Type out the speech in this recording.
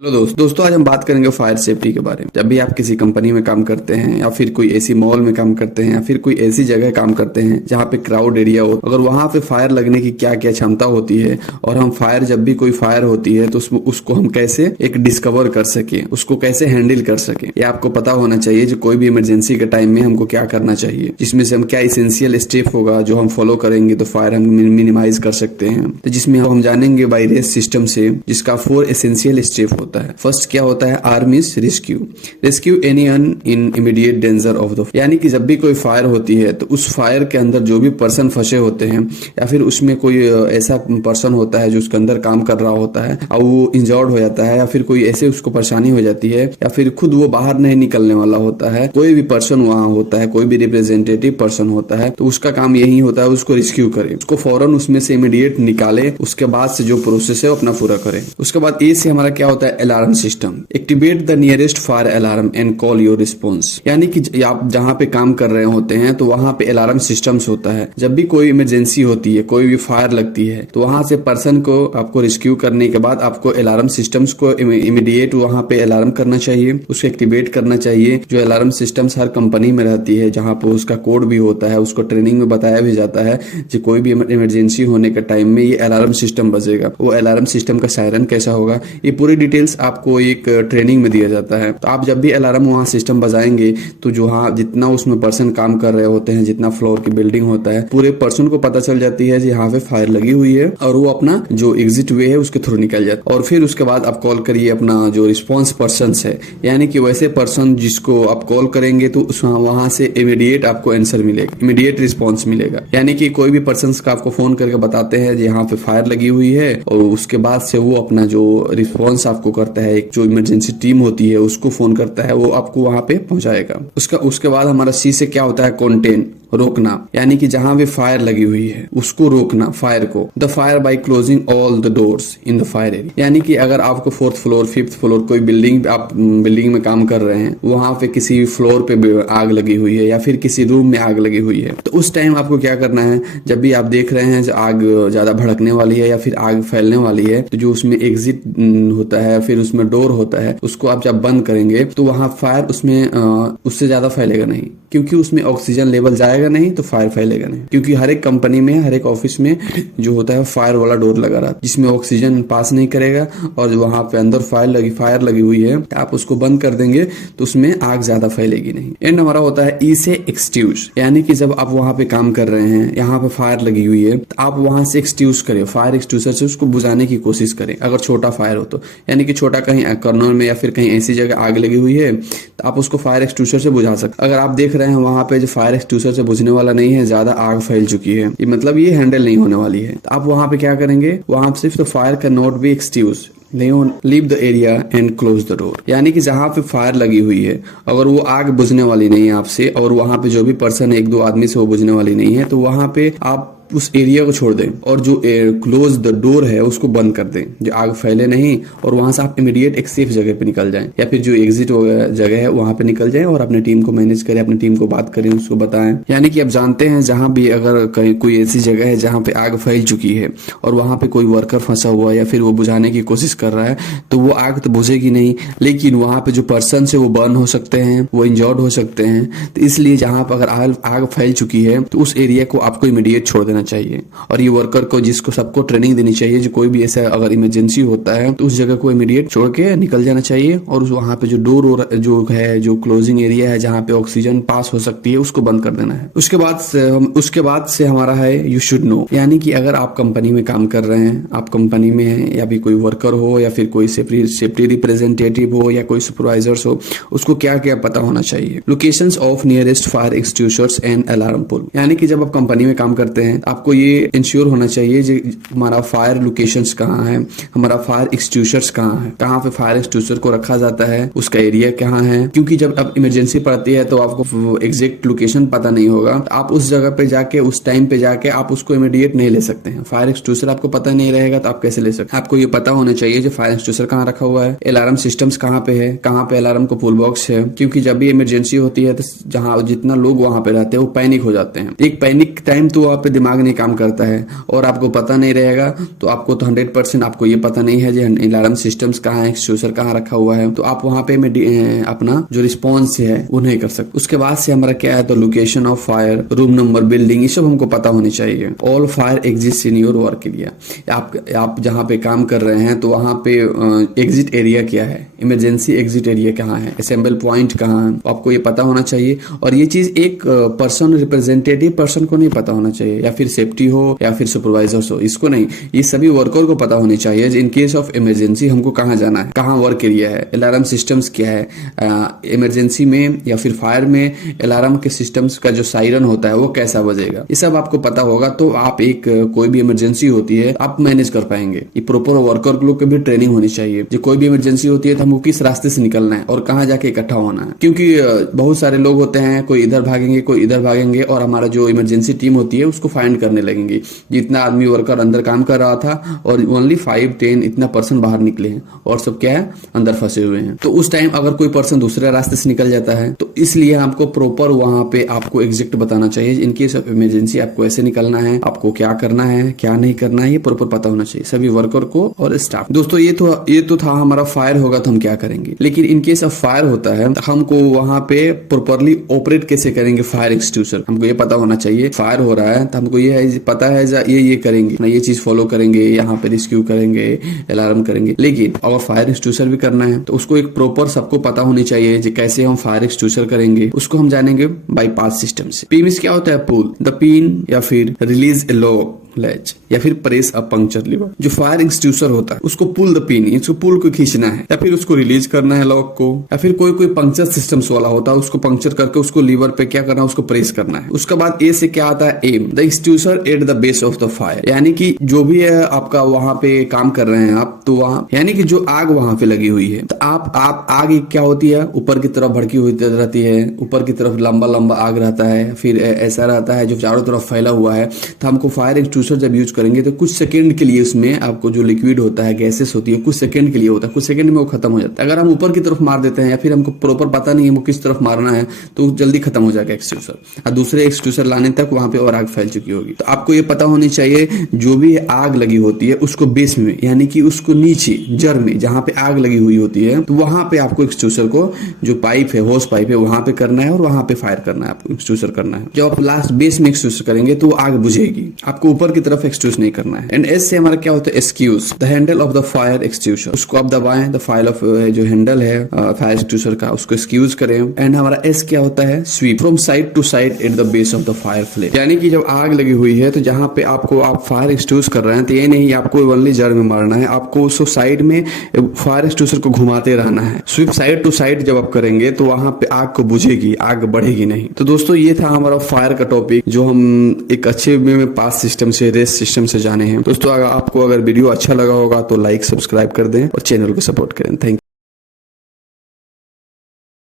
Hello दोस्तों आज हम बात करेंगे फायर सेफ्टी के बारे में। जब भी आप किसी कंपनी में काम करते हैं या फिर कोई ऐसी मॉल में काम करते हैं या फिर कोई ऐसी जगह काम करते हैं जहाँ पे क्राउड एरिया हो, अगर वहां पे फायर लगने की क्या क्या क्षमता होती है और हम फायर जब भी कोई फायर होती है तो उसको हम कैसे एक डिस्कवर कर सके, उसको कैसे हैंडल कर सके, ये आपको पता होना चाहिए। जो कोई भी इमरजेंसी के टाइम में हमको क्या करना चाहिए, जिसमें से हम क्या इसेंशियल स्टेप होगा जो हम फॉलो करेंगे तो फायर हम मिनिमाइज कर सकते हैं। तो जिसमें हम जानेंगे वायरस सिस्टम से, जिसका 4 एसेंशियल स्टेप होता है। फर्स्ट क्या होता है, arm is rescue anyone in immediate danger of the, यानी कि जब भी कोई फायर होती है तो उस फायर के अंदर जो भी पर्सन फंसे होते हैं या फिर उसमें कोई ऐसा पर्सन होता है जो उसके अंदर काम कर रहा होता है और वो इंजर्ड हो जाता है या फिर कोई ऐसे उसको परेशानी हो जाती है या फिर खुद वो बाहर नहीं निकलने वाला होता है, कोई भी पर्सन वहां होता है, कोई भी रिप्रेजेंटेटिव पर्सन होता है, तो उसका काम यही होता है उसको रेस्क्यू करे, उसको फौरन उसमें से इमीडिएट निकाले, उसके बाद से जो प्रोसेस है वो अपना पूरा करे। उसके बाद ए से हमारा क्या होता है, alarm system. Activate the nearest fire alarm and call your response, यानी कि आप जहां पे काम कर रहे होते हैं तो वहां पे अलार्म सिस्टम्स होता है। जब भी कोई इमरजेंसी होती है, कोई भी फायर लगती है तो वहां से पर्सन को आपको रेस्क्यू करने के बाद आपको अलार्म सिस्टम्स को इमीडिएट वहां पे अलार्म करना चाहिए, उसको एक्टिवेट करना चाहिए। जो अलार्म सिस्टम्स हर कंपनी में रहती है, जहां पर उसका कोड भी होता है, उसको ट्रेनिंग में बताया भी जाता है कि कोई भी इमरजेंसी होने के टाइम में ये अलार्म सिस्टम बजेगा। वो अलार्म सिस्टम का सायरन कैसा होगा, ये पूरी डिटेल्स आपको एक ट्रेनिंग में दिया जाता है। तो आप जब भी अलार्म वहां सिस्टम बजाएंगे तो जो हाँ जितना उसमें पर्सन काम कर रहे होते हैं, जितना फ्लोर की बिल्डिंग होता है, पूरे पर्सन को पता चल जाती है कि यहाँ पे फायर लगी हुई है और वो अपना जो एग्जिट वे है उसके थ्रू निकल जाता है। और फिर उसके बाद आप कॉल करिए अपना जो रिस्पॉन्स पर्सन है, यानी कि वैसे पर्सन जिसको आप कॉल करेंगे तो वहां से इमीडिएट आपको आंसर मिलेगा, इमीडिएट रिस्पॉन्स मिलेगा। यानी कि कोई भी पर्सन का आपको फोन करके बताते हैं यहाँ पे फायर लगी हुई है और उसके बाद से वो अपना जो रिस्पॉन्स आपको करता है, एक जो इमरजेंसी टीम होती है उसको फोन करता है, वो आपको वहां पे पहुंचाएगा। उसके बाद हमारा सी से क्या होता है, कंटेन, रोकना, यानी कि जहां भी फायर लगी हुई है उसको रोकना, फायर को। The fire by closing all the doors in the fire area, यानी कि अगर आपको 4th फ्लोर 5th फ्लोर कोई बिल्डिंग, आप बिल्डिंग में काम कर रहे हैं, वहां पे किसी फ्लोर पे आग लगी हुई है या फिर किसी रूम में आग लगी हुई है, तो उस टाइम आपको क्या करना है, जब भी आप देख रहे हैं आग ज्यादा भड़कने वाली है या फिर आग फैलने वाली है, तो जो उसमें एग्जिट होता है फिर उसमें डोर होता है, उसको आप जब बंद करेंगे तो वहां फायर उसमें उससे ज्यादा फैलेगा नहीं, क्योंकि उसमें ऑक्सीजन लेवल जाएगा नहीं तो फायर फैलेगा नहीं। क्योंकि हर एक कंपनी में, हर एक ऑफिस में जो होता है फायर वाला डोर लगा रहा है जिसमें ऑक्सीजन पास नहीं करेगा और वहां पे अंदर फायर लगी हुई है, आप उसको बंद कर देंगे तो उसमें आग ज्यादा फैलेगी नहीं। एंड हमारा होता है ई से एक्सट्यूज, यानी कि जब आप वहां पे काम कर रहे हैं, यहाँ पे फायर लगी हुई है, तो आप वहां से एक्सट्यूज करें, फायर एक्सट्यूजर से उसको बुझाने की कोशिश करें। अगर छोटा फायर हो तो, यानी कि छोटा कहीं कॉर्नर में या फिर कहीं ऐसी जगह आग लगी हुई है तो आप उसको फायर एक्सट्यूजर से बुझा सकते। अगर आप देख रहे हैं वहां पे जो फायर एक्सट्यूजर से बुझने वाला नहीं है, ज्यादा आग फैल चुकी है, ये मतलब ये हैंडल नहीं होने वाली है, तो आप वहां पे क्या करेंगे, वहां सिर्फ तो fire can not be extinguished, leave the area and close the door, यानी कि जहां पे फायर लगी हुई है अगर वो आग बुझने वाली नहीं है आपसे और वहां पे जो भी पर्सन है, 1-2 आदमी से वो बुझने वाली नहीं है, तो वहां पे आप उस एरिया को छोड़ दें और जो क्लोज द डोर है उसको बंद कर दें, जो आग फैले नहीं, और वहां से आप इमीडिएट एक सेफ जगह पे निकल जाएं या फिर जो एग्जिट जगह है वहां पे निकल जाएं और अपनी टीम को मैनेज करें, अपनी टीम को बात करें, उसको बताएं। यानी कि आप जानते हैं जहां भी अगर कहीं कोई ऐसी जगह है जहां पे आग फैल चुकी है और वहां पे कोई वर्कर फंसा हुआ है या फिर वो बुझाने की कोशिश कर रहा है, तो वो आग तो बुझेगी नहीं, लेकिन वहां पे जो पर्सन है वो बर्न हो सकते हैं, वो इंजर्ड हो सकते हैं। तो इसलिए जहां पर अगर आग फैल चुकी है तो उस एरिया को आपको इमीडिएट छोड़ देना चाहिए। और ये वर्कर को, जिसको सबको ट्रेनिंग देनी चाहिए, जो कोई भी ऐसा अगर इमरजेंसी होता है तो उस जगह को इमीडिएट छोड़ के निकल जाना चाहिए और वहां पे जो डोर जो है, जो क्लोजिंग एरिया है जहां पे ऑक्सीजन पास हो सकती है, उसको बंद कर देना है। उसके बाद से हमारा है यू शुड नो, यानी कि अगर आप कंपनी में काम कर रहे हैं, आप कंपनी में हैं या भी कोई वर्कर हो या फिर कोई सेफ्टी रिप्रेजेंटेटिव हो या कोई सुपरवाइजर्स हो, उसको क्या क्या पता होना चाहिए। Locations of nearest fire extinguishers and alarm pole, यानी कि जब आप कंपनी में काम करते हैं आपको ये इंश्योर होना चाहिए कि हमारा फायर लोकेशंस कहाँ है, हमारा फायर एक्सटिंग्विशर्स कहाँ है, कहाँ पे फायर एक्सटिंग्विशर को रखा जाता है, उसका एरिया कहाँ है। क्योंकि जब अब इमरजेंसी पड़ती है तो आपको एग्जैक्ट लोकेशन पता नहीं होगा, तो आप उस जगह पे जाके, उस टाइम पे जाके आप उसको इमीडिएट नहीं ले सकते हैं। फायर एक्सटिंग्विशर आपको पता नहीं रहेगा तो आप कैसे ले सकते हैं। आपको ये पता होना चाहिए जो फायर एक्सटिंग्विशर कहाँ रखा हुआ है, अलार्म सिस्टम्स कहाँ पे है, कहाँ पे अलार्म को पुल बॉक्स है। क्योंकि जब भी इमरजेंसी होती है तो जहाँ जितना लोग वहां पे रहते हैं वो पैनिक हो जाते हैं। एक पैनिक टाइम तो वहाँ पे दिमाग दिमाग नहीं काम करता है और आपको पता नहीं रहेगा तो आपको तो 100% आपको ये पता नहीं है जो अलार्म सिस्टम्स कहाँ है, एक्सट्यूसर कहाँ रखा हुआ है, तो आप वहां पे अपना जो रिस्पॉन्स है वो नहीं कर सकते। उसके बाद से हमारा क्या है, तो location of fire, room number, building, ये सब हमको पता होनी चाहिए। All fire exist in your work area, आप जहाँ पे काम कर रहे हैं तो वहां पे एग्जिट एरिया क्या है, इमरजेंसी एग्जिट एरिया कहाँ है, असेंबल पॉइंट कहाँ है, आपको ये पता होना चाहिए। और ये चीज एक पर्सन, रिप्रेजेंटेटिव पर्सन को नहीं पता होना चाहिए, या फिर सेफ्टी हो या फिर सुपरवाइजर्स हो, इसको नहीं, ये सभी वर्कर को पता होनी चाहिए इन केस ऑफ इमरजेंसी हमको कहाँ जाना है, कहाँ वर्क एरिया है, अलार्म सिस्टम्स क्या है, इमरजेंसी में या फिर फायर में अलार्म के सिस्टम्स का जो सायरन होता है वो कैसा बजेगा, ये सब आपको पता होगा तो आप एक कोई भी इमरजेंसी होती है आप मैनेज कर पाएंगे। ये प्रॉपर वर्कर लोग की भी ट्रेनिंग होनी चाहिए, जो कोई भी इमरजेंसी होती है तो हमको किस रास्ते से निकलना है और कहाँ जाके इकट्ठा होना है, क्योंकि बहुत सारे लोग होते हैं, कोई इधर भागेंगे कोई इधर भागेंगे और हमारा जो इमरजेंसी टीम होती है उसको फाइंड करने लगेंगे। जितना आदमी वर्कर अंदर काम कर रहा था और ओनली 5-10 इतना पर्सन बाहर निकले हैं और सब क्या है अंदर फंसे हुए हैं, तो उस टाइम अगर कोई पर्सन दूसरे रास्ते से निकल जाता है तो इसलिए आपको प्रॉपर वहां पे आपको एग्जैक्ट बताना चाहिए इन केस ऑफ इमरजेंसी आपको ऐसे निकलना है, आपको क्या करना है क्या नहीं करना है, ये प्रॉपर पता होना चाहिए सभी वर्कर को और स्टाफ। दोस्तों ये तो था हमारा फायर होगा तो हम क्या करेंगे, लेकिन इन केस ऑफ फायर होता है हमको वहां पे प्रॉपरली ऑपरेट कैसे करेंगे फायर एक्सटिंग्विशर, हमको ये पता होना चाहिए। फायर हो रहा है तो हमको ये है पता है ये करेंगे ना, ये चीज फॉलो करेंगे, यहाँ पे रेस्क्यू करेंगे, अलार्म करेंगे। लेकिन अगर फायर एक्सटिंग्विशर भी करना है तो उसको एक प्रॉपर सबको पता होनी चाहिए कि कैसे हम फायर एक्सटिंग्विशर करेंगे, उसको हम जानेंगे बाईपास सिस्टम से। पी मींस क्या होता है, पुल द पिन या फिर रिलीज ए लॉक लैच या फिर प्रेस अ पंक्चर लीवर। जो फायर एक्सटिंग्विशर होता है उसको पुल द पिन, इसको पुल को खींचना है या फिर उसको रिलीज करना है लॉक को, या फिर कोई पंक्चर सिस्टम्स वाला होता है उसको पंक्चर करके उसको लीवर पे क्या करना है उसको प्रेस करना है। उसके बाद ए से क्या आता है, am the extinguisher eight the base of the fire, यानी कि जो भी है आपका वहां पे काम कर रहे हैं आप, तो वहां यानी कि जो आग वहां पे लगी हुई है तो आप आग क्या होती है ऊपर की तरफ भड़की हुई रहती है, ऊपर की तरफ लंबा आग रहता है, फिर ऐसा रहता है जो चारों तरफ फैला हुआ है। तो हमको फायर एक्सटिंग्विशर जब यूज करेंगे तो कुछ सेकंड के लिए उसमें आपको जो लिक्विड होता है, गैसेस होती है, कुछ सेकंड के लिए होता है, कुछ सेकंड में वो खत्म हो जाता है। अगर हम ऊपर की तरफ मार देते हैं या फिर हमको प्रॉपर पता नहीं है वो किस तरफ मारना है तो जल्दी खत्म हो जाएगा एक्सटिंग्विशर, और दूसरे एक्सटिंग्विशर लाने तक वहां पे और आग फैल चुकी होगी। तो आपको ये पता होनी चाहिए जो भी आग लगी होती है उसको बेस में, यानी कि उसको नीचे जड़ में जहां पे आग लगी हुई होती है तो वहां पे आपको एक्सटिंग्विशर को जो पाइप है, होस पाइप है, वहां पे करना है और वहां पे फायर करना है, आपको एक्सटिंग्विशर करना है। जब आप लास्ट बेस में एक्सटिंग्विशर करेंगे तो आग बुझेगी, आपको ऊपर की तरफ एक्सटिंग्विशर नहीं करना है। एंड एस से हमारा क्या होता है, excuse the handle of the fire extinguisher, उसको आप दबाएं, द फाइल ऑफ जो हैंडल है फायर एक्सटिंग्विशर का उसको एक्सक्यूज करें। एंड हमारा एस क्या होता है, sweep from side to side at the base of the fire flame, यानी कि जब आग लगी हुई है तो जहां पे आप फायर एक्सटिंग्विश कर रहे हैं तो ये नहीं आपको ओनली जड़ में मारना है, आपको उसको साइड में फायर एक्सटिंग्विशर को घुमाते रहना है। स्वीप साइड टू साइड जब आप करेंगे तो वहां पे आग को बुझेगी, आग बढ़ेगी नहीं। तो दोस्तों ये था हमारा फायर का टॉपिक जो हम एक अच्छे वे में पास सिस्टम से, रेस सिस्टम से जाने हैं। दोस्तों आपको अगर वीडियो अच्छा लगा होगा तो लाइक सब्सक्राइब कर दें और चैनल को सपोर्ट करें। Thank you.